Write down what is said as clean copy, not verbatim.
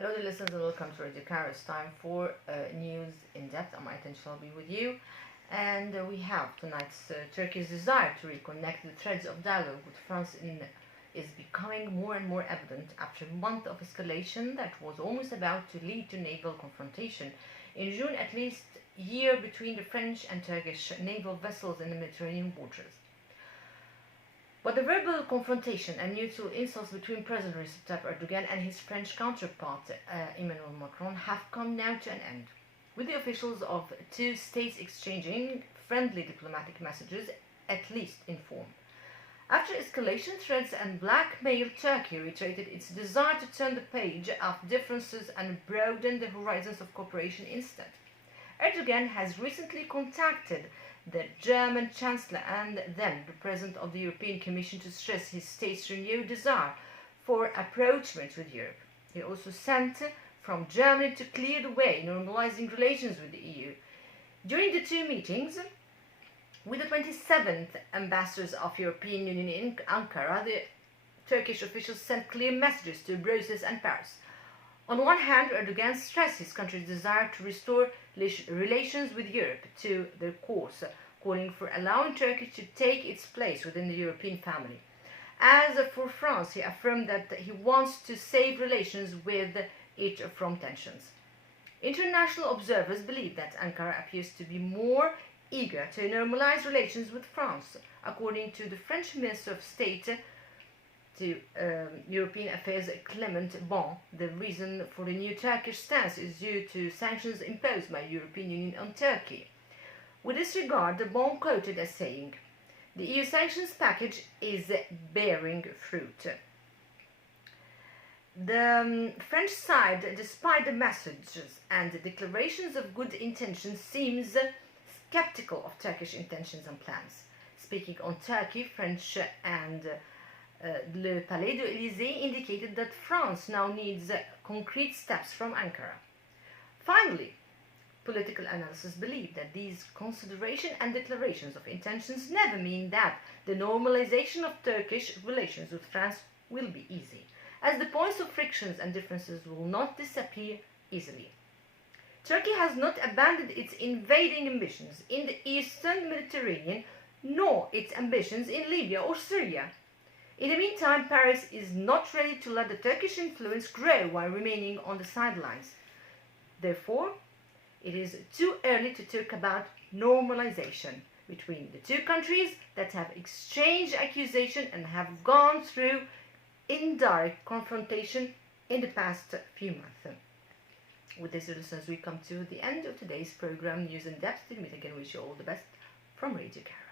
Hello dear listeners and welcome to Radio Cairo. It's time for news in depth. I'm Ayten Shalaby with you, and we have tonight's Turkey's desire to reconnect the threads of dialogue with France is becoming more and more evident after a month of escalation that was almost about to lead to naval confrontation. In June, at least a year between the French and Turkish naval vessels in the Mediterranean waters. But the verbal confrontation and mutual insults between President Recep Tayyip Erdogan and his French counterpart Emmanuel Macron have come now to an end, with the officials of two states exchanging friendly diplomatic messages, at least in form. After escalation threats and blackmail, Turkey reiterated its desire to turn the page of differences and broaden the horizons of cooperation instead. Erdogan has recently contacted the German Chancellor and then the President of the European Commission to stress his state's renewed desire for approachment with Europe. He also sent from Germany to clear the way, normalizing relations with the EU. During the two meetings with the 27th ambassadors of European Union in Ankara, the Turkish officials sent clear messages to Brussels and Paris. On one hand, Erdogan stressed his country's desire to restore relations with Europe to their course, calling for allowing Turkey to take its place within the European family. As for France, he affirmed that he wants to save relations with it from tensions. International observers believe that Ankara appears to be more eager to normalize relations with France. According to the French Minister of State to European Affairs Clement Bon, the reason for the new Turkish stance is due to sanctions imposed by the European Union on Turkey. With this regard, the Bon quoted as saying, "The EU sanctions package is bearing fruit." The French side, despite the messages and the declarations of good intentions, seems skeptical of Turkish intentions and plans. Speaking on Turkey, French and Le Palais de l'Élysée indicated that France now needs concrete steps from Ankara. Finally, political analysts believe that these considerations and declarations of intentions never mean that the normalization of Turkish relations with France will be easy, as the points of frictions and differences will not disappear easily. Turkey has not abandoned its invading ambitions in the eastern Mediterranean, nor its ambitions in Libya or Syria. In the meantime, Paris is not ready to let the Turkish influence grow while remaining on the sidelines. Therefore, it is too early to talk about normalization between the two countries that have exchanged accusations and have gone through indirect confrontation in the past few months. With this, listeners, we come to the end of today's program, News in Depth. Till we meet again, wish you all the best from Radio Cairo.